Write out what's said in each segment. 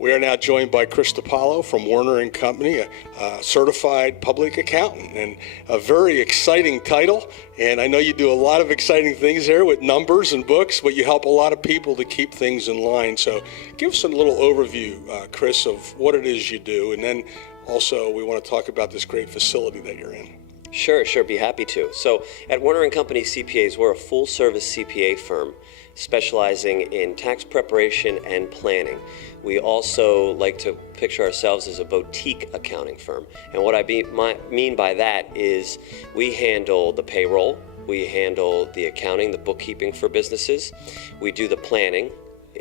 We are now joined by Chris DiPaolo from Werner and Company, a certified public accountant, and a very exciting title. And I know you do a lot of exciting things there with numbers and books, but you help a lot of people to keep things in line. So give us a little overview, Chris, of what it is you do. And then also we want to talk about this great facility that you're in. Sure, be happy to. So at Werner and Company CPAs, we're a full-service CPA firm specializing in tax preparation and planning. We also like to picture ourselves as a boutique accounting firm. And what I mean by that is we handle the payroll, we handle the accounting, the bookkeeping for businesses, we do the planning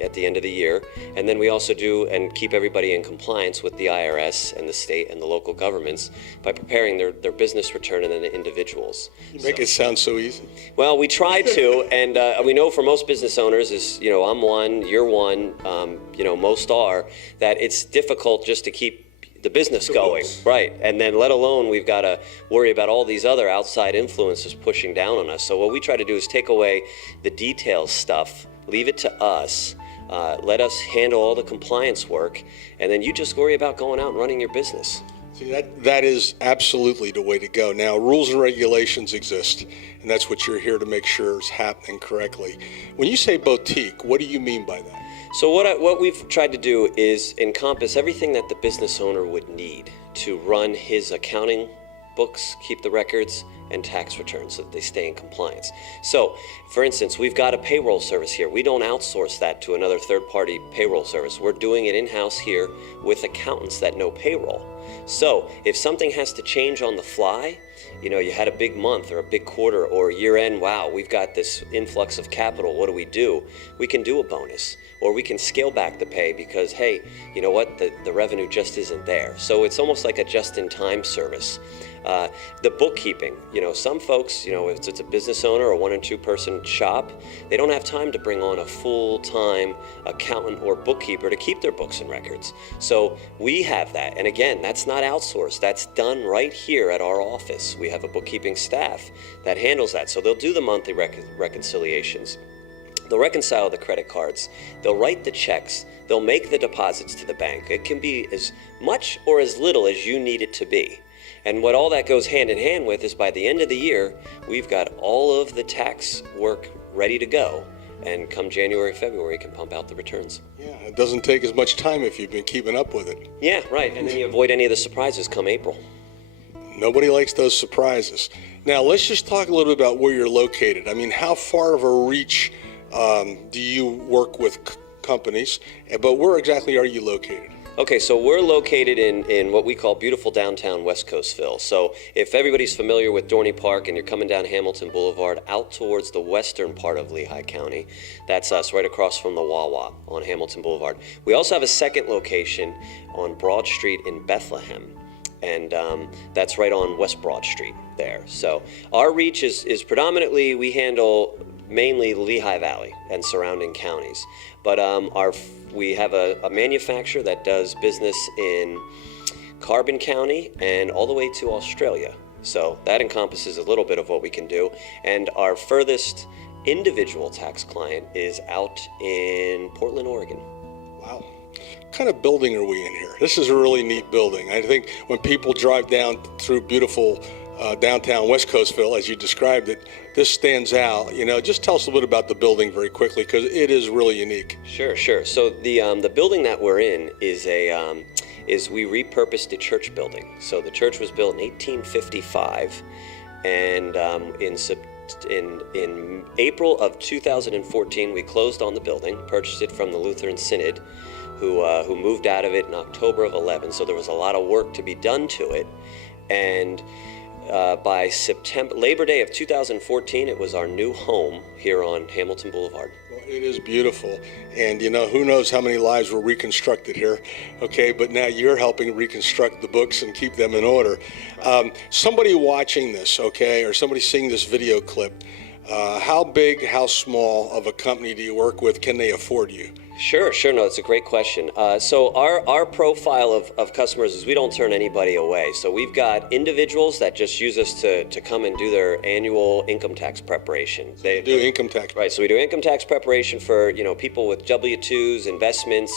at the end of the year, and then we also do and keep everybody in compliance with the IRS and the state and the local governments by preparing their business return and then the individuals. You make it sound so easy. Well, we try to, and we know for most business owners is, I'm one, you're one, most are, that it's difficult just to keep the business going, right? And then let alone we've got to worry about all these other outside influences pushing down on us. So what we try to do is take away the details stuff, leave it to us, let us handle all the compliance work, and then you just worry about going out and running your business. See, that is absolutely the way to go. Now, rules and regulations exist, and that's what you're here to make sure is happening correctly. When you say boutique, what do you mean by that? So what we've tried to do is encompass everything that the business owner would need to run his accounting books, keep the records, and tax returns so that they stay in compliance. So, for instance, we've got a payroll service here. We don't outsource that to another third-party payroll service. We're doing it in-house here with accountants that know payroll. So, if something has to change on the fly, you had a big month or a big quarter or year-end, wow, we've got this influx of capital, what do? We can do a bonus, or we can scale back the pay because, hey, you know what, the revenue just isn't there. So it's almost like a just-in-time service. The bookkeeping, some folks, if it's a business owner or 1 or 2 person shop, they don't have time to bring on a full-time accountant or bookkeeper to keep their books and records. So we have that. And again, that's not outsourced. That's done right here at our office. We have a bookkeeping staff that handles that. So they'll do the monthly reconciliations. They'll reconcile the credit cards. They'll write the checks. They'll make the deposits to the bank. It can be as much or as little as you need it to be. And what all that goes hand in hand with is by the end of the year, we've got all of the tax work ready to go. And come January, February, you can pump out the returns. Yeah, it doesn't take as much time if you've been keeping up with it. Yeah, right. And then you avoid any of the surprises come April. Nobody likes those surprises. Now, let's just talk a little bit about where you're located. I mean, how far of a reach do you work with companies? But where exactly are you located? Okay, so we're located in what we call beautiful downtown West Coastville. So if everybody's familiar with Dorney Park and you're coming down Hamilton Boulevard out towards the western part of Lehigh County, that's us right across from the Wawa on Hamilton Boulevard. We also have a second location on Broad Street in Bethlehem, and that's right on West Broad Street there. So our reach is predominantly, we handle mainly Lehigh Valley and surrounding counties. But we have a manufacturer that does business in Carbon County and all the way to Australia. So that encompasses a little bit of what we can do. And our furthest individual tax client is out in Portland, Oregon. Wow. What kind of building are we in here? This is a really neat building. I think when people drive down through beautiful downtown West Coastville, as you described it, this stands out. Just tell us a little bit about the building very quickly, because it is really unique. Sure. So the building that we're in is we repurposed a church building. So the church was built in 1855, and in April of 2014, we closed on the building, purchased it from the Lutheran Synod, who moved out of it in October of 11. So there was a lot of work to be done to it, and by Labor Day of 2014, it was our new home here on Hamilton Boulevard. Well, it is beautiful, and who knows how many lives were reconstructed here, okay, but now you're helping reconstruct the books and keep them in order. Somebody watching this, okay, or somebody seeing this video clip, how big, how small of a company do you work with? Can they afford you? Sure. No, it's a great question. So our profile of customers is we don't turn anybody away. So we've got individuals that just use us to come and do their annual income tax preparation. They do income tax. Right. So we do income tax preparation for people with W-2s, investments,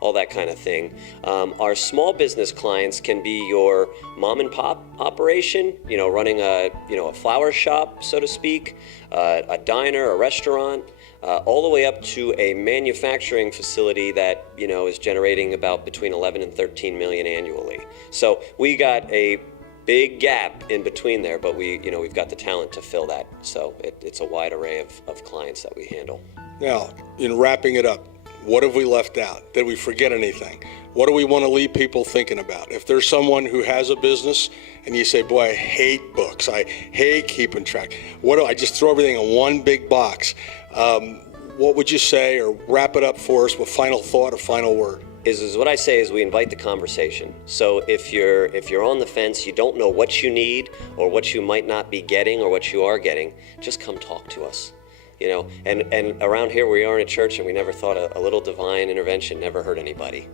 all that kind of thing. Our small business clients can be your mom and pop operation, running a flower shop, so to speak, a diner, a restaurant, all the way up to a manufacturing facility that is generating about between 11 and 13 million annually. So we got a big gap in between there, but we've got the talent to fill that. So it's a wide array of clients that we handle. Now, in wrapping it up, what have we left out? Did we forget anything? What do we want to leave people thinking about? If there's someone who has a business and you say, boy, I hate books, I hate keeping track, what do I just throw everything in one big box? What would you say, or wrap it up for us with final thought or final word? Is what I say is we invite the conversation. So if you're on the fence, you don't know what you need or what you might not be getting or what you are getting, just come talk to us. And around here we are in a church, and we never thought a little divine intervention never hurt anybody.